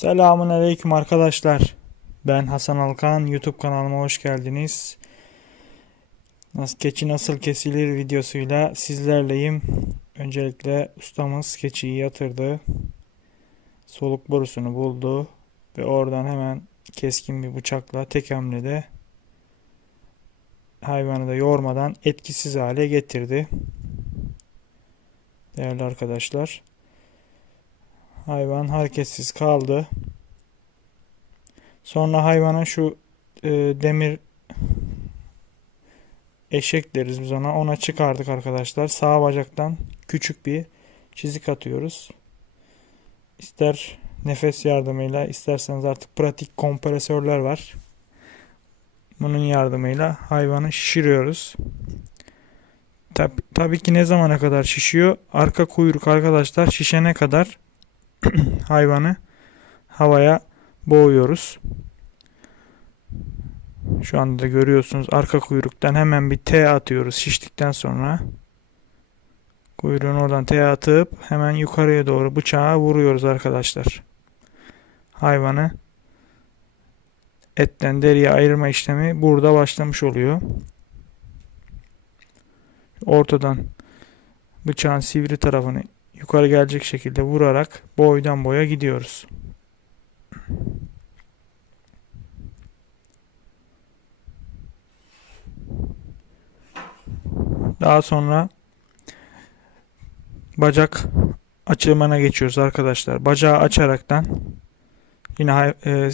Selamun aleyküm arkadaşlar. Ben Hasan Alkan. YouTube kanalıma hoş geldiniz. Nasıl keçi nasıl kesilir videosuyla sizlerleyim. Öncelikle ustamız keçiyi yatırdı. Soluk borusunu buldu ve oradan hemen keskin bir bıçakla tek hamlede hayvanı da yormadan etkisiz hale getirdi. Değerli arkadaşlar. Hayvan hareketsiz kaldı. Sonra hayvana şu e, demir eşek deriz biz ona. Ona çıkardık arkadaşlar. Sağ bacaktan küçük bir çizik atıyoruz. İster nefes yardımıyla isterseniz artık pratik kompresörler var. Bunun yardımıyla hayvanı şişiriyoruz. Tab tabii ki ne zamana kadar şişiyor? Arka kuyruk arkadaşlar şişene kadar hayvanı havaya boğuyoruz. Şu anda da görüyorsunuz arka kuyruktan hemen bir T atıyoruz şiştikten sonra. Kuyruğun oradan T atıp hemen yukarıya doğru bıçağı vuruyoruz arkadaşlar. Hayvanı etten deriye ayırma işlemi burada başlamış oluyor. Ortadan bıçağın sivri tarafını yukarı gelecek şekilde vurarak boydan boya gidiyoruz. Daha sonra bacak açılmana geçiyoruz arkadaşlar. Bacağı açaraktan yine e,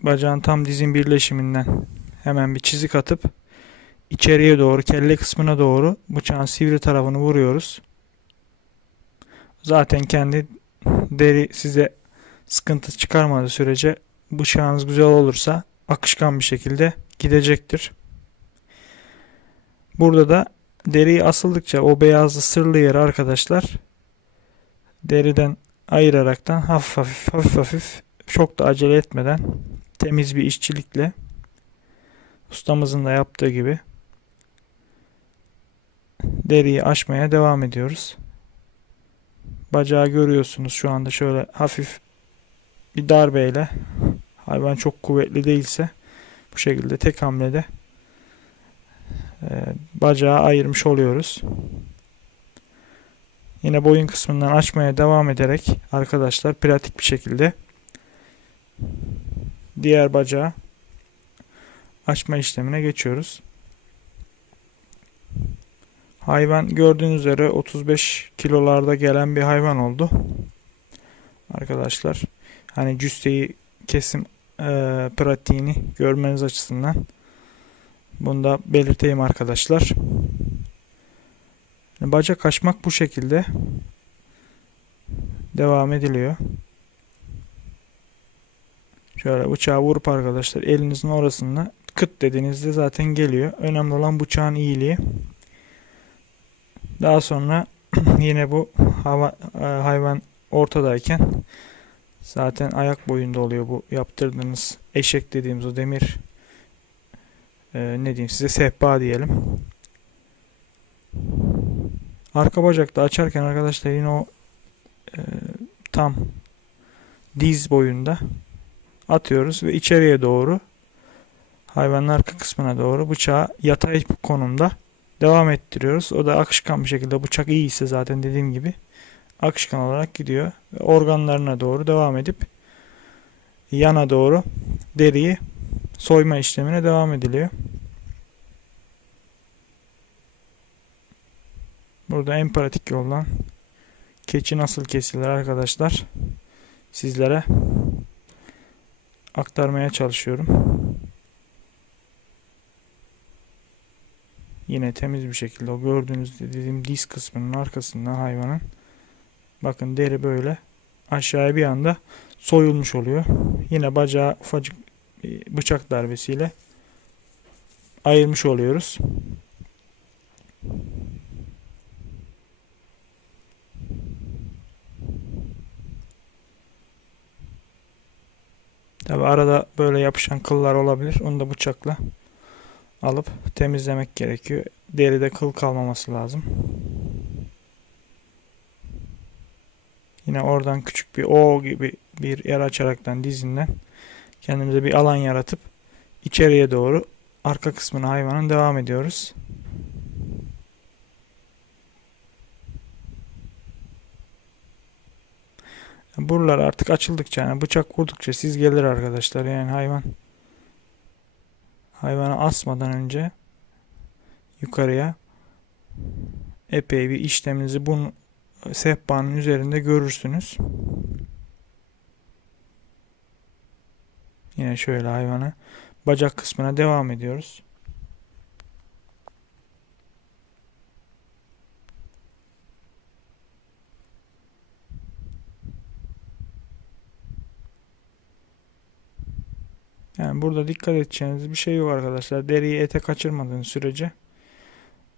bacağın tam dizin birleşiminden hemen bir çizik atıp içeriye doğru kelle kısmına doğru bıçağın sivri tarafını vuruyoruz. Zaten kendi deri size sıkıntı çıkarmadığı sürece bıçağınız güzel olursa akışkan bir şekilde gidecektir. Burada da deriyi asıldıkça o beyazlı sırlı yeri arkadaşlar deriden ayıraraktan hafif hafif hafif hafif çok da acele etmeden temiz bir işçilikle ustamızın da yaptığı gibi deriyi açmaya devam ediyoruz. Bacağı görüyorsunuz şu anda şöyle hafif bir darbeyle hayvan çok kuvvetli değilse bu şekilde tek hamlede e, bacağı ayırmış oluyoruz. Yine boyun kısmından açmaya devam ederek arkadaşlar pratik bir şekilde diğer bacağı açma işlemine geçiyoruz. Hayvan gördüğünüz üzere 35 kilolarda gelen bir hayvan oldu. Arkadaşlar hani cüsteyi kesim e, pratiğini görmeniz açısından bunu da belirteyim arkadaşlar. Bacak açmak bu şekilde devam ediliyor. Şöyle bıçağı vurup arkadaşlar elinizin orasında kıt dediğinizde zaten geliyor. Önemli olan bıçağın iyiliği. Daha sonra yine bu hava, e, hayvan ortadayken zaten ayak boyunda oluyor bu yaptırdığınız eşek dediğimiz o demir e, ne diyeyim size sehpa diyelim. Arka bacakta açarken arkadaşlar yine o e, tam diz boyunda atıyoruz ve içeriye doğru hayvanın arka kısmına doğru bıçağı yatay konumda devam ettiriyoruz. O da akışkan bir şekilde bıçak iyi ise zaten dediğim gibi akışkan olarak gidiyor. Ve organlarına doğru devam edip yana doğru deriyi soyma işlemine devam ediliyor. Burada en pratik yoldan keçi nasıl kesilir arkadaşlar sizlere aktarmaya çalışıyorum. Yine temiz bir şekilde o gördüğünüz dediğim diz kısmının arkasından hayvanın bakın deri böyle aşağıya bir anda soyulmuş oluyor. Yine bacağı ufacık bıçak darbesiyle ayırmış oluyoruz. Tabi arada böyle yapışan kıllar olabilir. Onu da bıçakla alıp temizlemek gerekiyor. Deride kıl kalmaması lazım. Yine oradan küçük bir O gibi bir yer açaraktan dizinden kendimize bir alan yaratıp içeriye doğru arka kısmına hayvanın devam ediyoruz. Buralar artık açıldıkça yani bıçak vurdukça siz gelir arkadaşlar yani hayvan hayvanı asmadan önce yukarıya epey bir işleminizi bu sehpanın üzerinde görürsünüz. Yine şöyle hayvanı bacak kısmına devam ediyoruz. Yani burada dikkat edeceğiniz bir şey yok arkadaşlar. Deriyi ete kaçırmadığınız sürece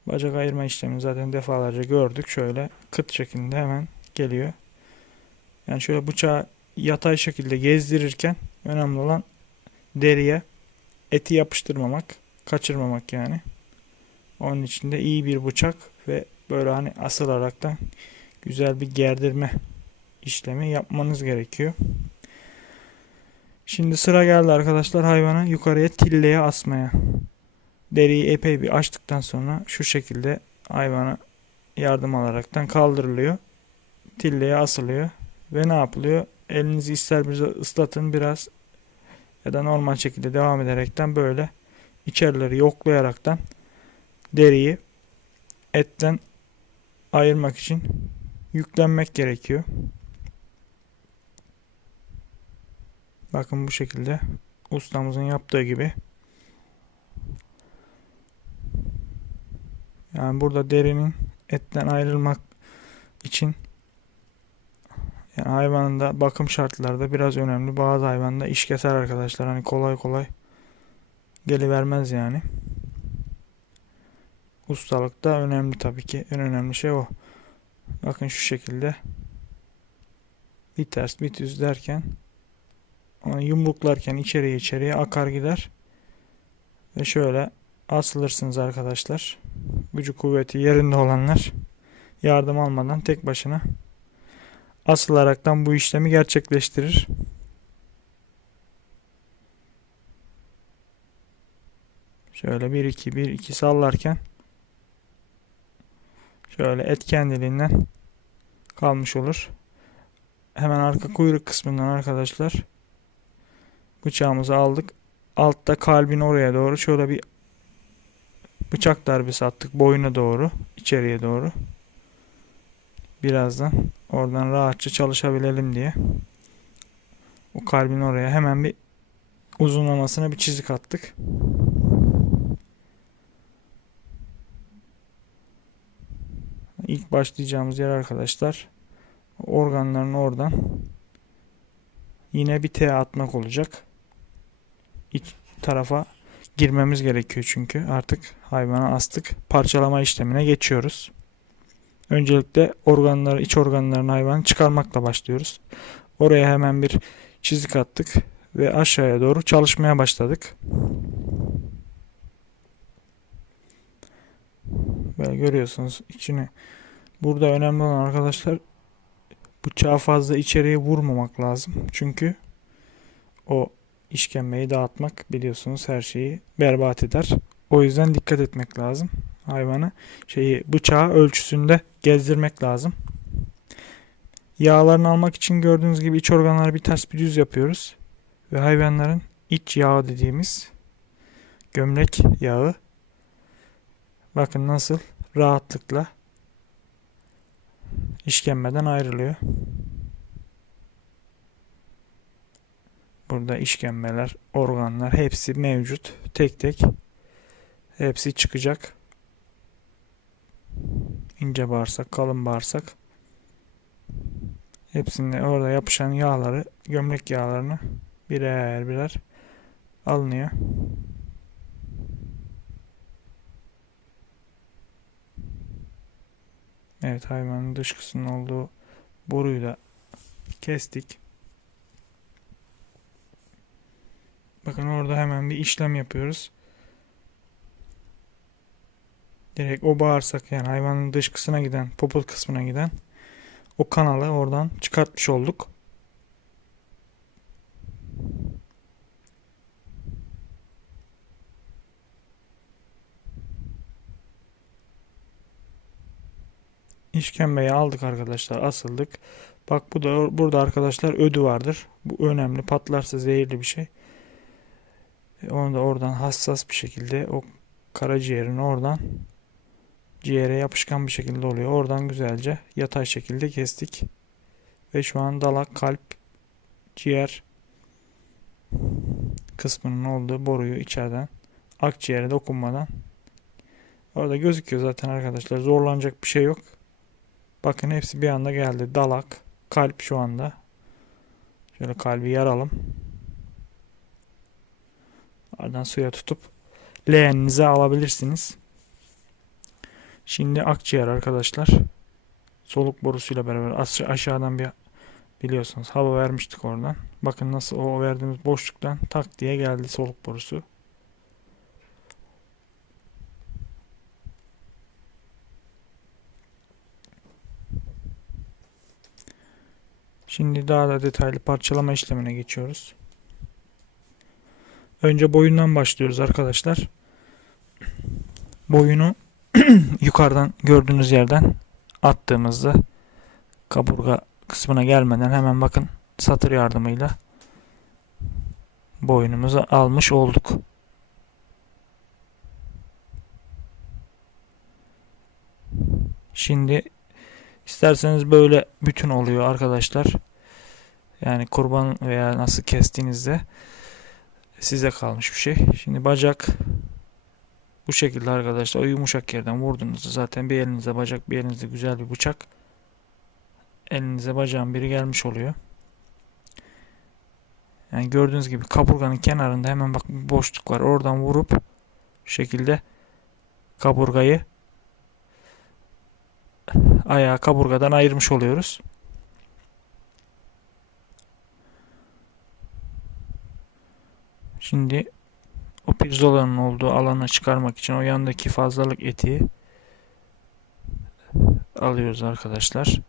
bacak ayırma işlemini zaten defalarca gördük. Şöyle kıt şeklinde hemen geliyor. Yani şöyle bıçağı yatay şekilde gezdirirken önemli olan deriye eti yapıştırmamak, kaçırmamak yani. Onun için de iyi bir bıçak ve böyle hani asılaraktan güzel bir gerdirme işlemi yapmanız gerekiyor. Şimdi sıra geldi arkadaşlar hayvanı yukarıya tilleye asmaya. Deriyi epey bir açtıktan sonra şu şekilde hayvana yardım alaraktan kaldırılıyor. Tilleye asılıyor. Ve ne yapılıyor? Elinizi ister bize ıslatın biraz ya da normal şekilde devam ederekten böyle içerileri yoklayaraktan deriyi etten ayırmak için yüklenmek gerekiyor. Bakın bu şekilde ustamızın yaptığı gibi. Yani burada derinin etten ayrılmak için yani hayvanın da bakım şartları da biraz önemli. Bazı hayvanda iş keser arkadaşlar. Hani kolay kolay gelivermez yani. Ustalık da önemli tabii ki. En önemli şey o. Bakın şu şekilde bir ters bir düz derken yumruklarken içeriye içeriye akar gider. Ve şöyle asılırsınız arkadaşlar. Gücü kuvveti yerinde olanlar yardım almadan tek başına asılaraktan bu işlemi gerçekleştirir. Şöyle 1 2 1 2 sallarken şöyle et kendiliğinden kalmış olur. Hemen arka kuyruk kısmından arkadaşlar bıçağımızı aldık. Altta kalbin oraya doğru şöyle bir bıçak darbesi attık boyuna doğru, içeriye doğru. Birazdan oradan rahatça çalışabilelim diye. O kalbin oraya hemen bir uzunlamasına bir çizik attık. İlk başlayacağımız yer arkadaşlar organların oradan yine bir T atmak olacak. İç tarafa girmemiz gerekiyor çünkü artık hayvana astık. Parçalama işlemine geçiyoruz. Öncelikle organları, iç organlarını hayvanı çıkarmakla başlıyoruz. Oraya hemen bir çizik attık ve aşağıya doğru çalışmaya başladık. Böyle görüyorsunuz içini. Burada önemli olan arkadaşlar bıçağı fazla içeriye vurmamak lazım. Çünkü o işkembeyi dağıtmak biliyorsunuz her şeyi berbat eder. O yüzden dikkat etmek lazım. Hayvanı şeyi bıçağı ölçüsünde gezdirmek lazım. Yağlarını almak için gördüğünüz gibi iç organları bir ters bir düz yapıyoruz. Ve hayvanların iç yağı dediğimiz gömlek yağı bakın nasıl rahatlıkla işkembeden ayrılıyor. Burada işkembeler, organlar hepsi mevcut. Tek tek hepsi çıkacak. İnce bağırsak, kalın bağırsak. Hepsinde orada yapışan yağları, gömlek yağlarını birer birer alınıyor. Evet hayvanın dışkısının olduğu boruyu da kestik. Bakın orada hemen bir işlem yapıyoruz. Direkt o bağırsak yani hayvanın dışkısına giden, popol kısmına giden o kanalı oradan çıkartmış olduk. İşkembeyi aldık arkadaşlar asıldık. Bak bu da burada arkadaşlar ödü vardır. Bu önemli. Patlarsa zehirli bir şey. E, Onu da oradan hassas bir şekilde o karaciğerin oradan ciğere yapışkan bir şekilde oluyor. Oradan güzelce yatay şekilde kestik. Ve şu an dalak, kalp, ciğer kısmının olduğu boruyu içeriden akciğere dokunmadan orada gözüküyor zaten arkadaşlar. Zorlanacak bir şey yok. Bakın hepsi bir anda geldi. Dalak, kalp şu anda. Şöyle kalbi yaralım. Oradan suya tutup leğeninize alabilirsiniz. Şimdi akciğer arkadaşlar. Soluk borusuyla beraber aş- aşağıdan bir biliyorsunuz hava vermiştik oradan. Bakın nasıl o verdiğimiz boşluktan tak diye geldi soluk borusu. Şimdi daha da detaylı parçalama işlemine geçiyoruz. Önce boyundan başlıyoruz arkadaşlar. Boyunu yukarıdan gördüğünüz yerden attığımızda kaburga kısmına gelmeden hemen bakın satır yardımıyla boynumuzu almış olduk. Şimdi isterseniz böyle bütün oluyor arkadaşlar. Yani kurban veya nasıl kestiğinizde size kalmış bir şey. Şimdi bacak bu şekilde arkadaşlar o yumuşak yerden vurduğunuzda zaten bir elinize bacak bir elinizde güzel bir bıçak elinize bacağın biri gelmiş oluyor. Yani gördüğünüz gibi kaburganın kenarında hemen bak boşluk var. Oradan vurup bu şekilde kaburgayı ayağı kaburgadan ayırmış oluyoruz. Şimdi o pirzolanın olduğu alanı çıkarmak için o yandaki fazlalık eti alıyoruz arkadaşlar.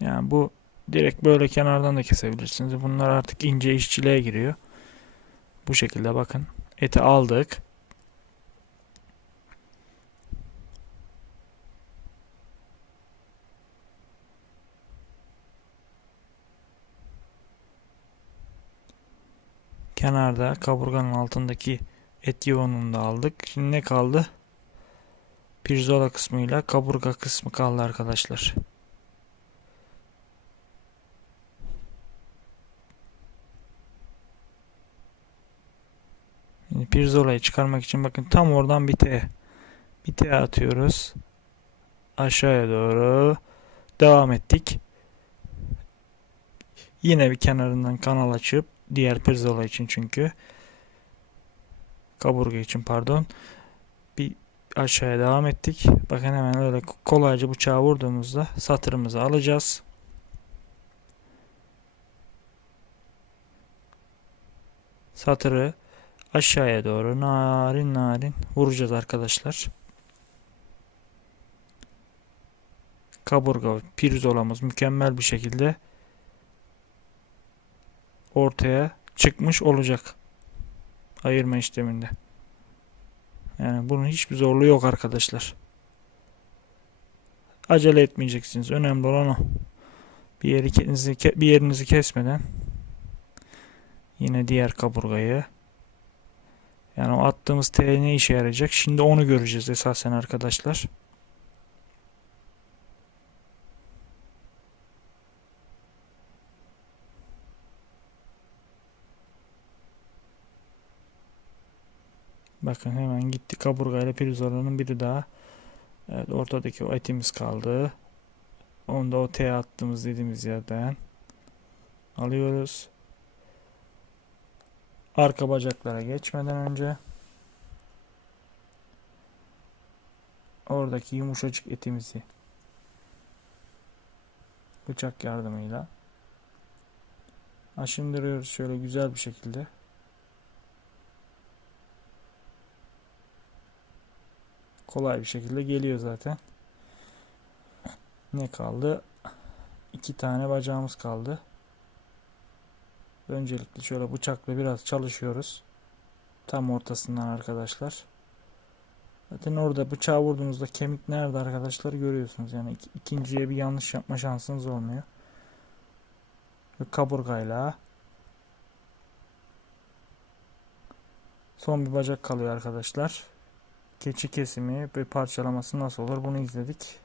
Yani bu direkt böyle kenardan da kesebilirsiniz. Bunlar artık ince işçiliğe giriyor. Bu şekilde bakın. Eti aldık. Kenarda kaburganın altındaki et yoğunluğunu da aldık. Şimdi ne kaldı? Pirzola kısmıyla kaburga kısmı kaldı arkadaşlar. Şimdi pirzolayı çıkarmak için bakın tam oradan biteye biteye atıyoruz. Aşağıya doğru devam ettik. Yine bir kenarından kanal açıp diğer pirzola için çünkü kaburga için pardon bir aşağıya devam ettik. Bakın hemen öyle kolayca bıçağı vurduğumuzda satırımızı alacağız. Satırı aşağıya doğru narin narin vuracağız arkadaşlar. Kaburga pirzolamız mükemmel bir şekilde ortaya çıkmış olacak. Ayırma işleminde. Yani bunun hiçbir zorluğu yok arkadaşlar. Acele etmeyeceksiniz. Önemli olan o. Bir yerinizi bir yerinizi kesmeden yine diğer kaburgayı yani o attığımız T ne işe yarayacak? Şimdi onu göreceğiz esasen arkadaşlar. Bakın hemen gitti kaburga ile pirzolanın biri daha. Evet ortadaki o etimiz kaldı. Onu da o T attığımız dediğimiz yerden alıyoruz. Arka bacaklara geçmeden önce oradaki yumuşacık etimizi bıçak yardımıyla aşındırıyoruz şöyle güzel bir şekilde. Kolay bir şekilde geliyor zaten. Ne kaldı? İki tane bacağımız kaldı. Öncelikle şöyle bıçakla biraz çalışıyoruz. Tam ortasından arkadaşlar. Zaten orada bıçağı vurduğunuzda kemik nerede arkadaşlar görüyorsunuz. Yani ik- ikinciye bir yanlış yapma şansınız olmuyor. Ve kaburgayla. Son bir bacak kalıyor arkadaşlar. Keçi kesimi ve parçalaması nasıl olur bunu izledik.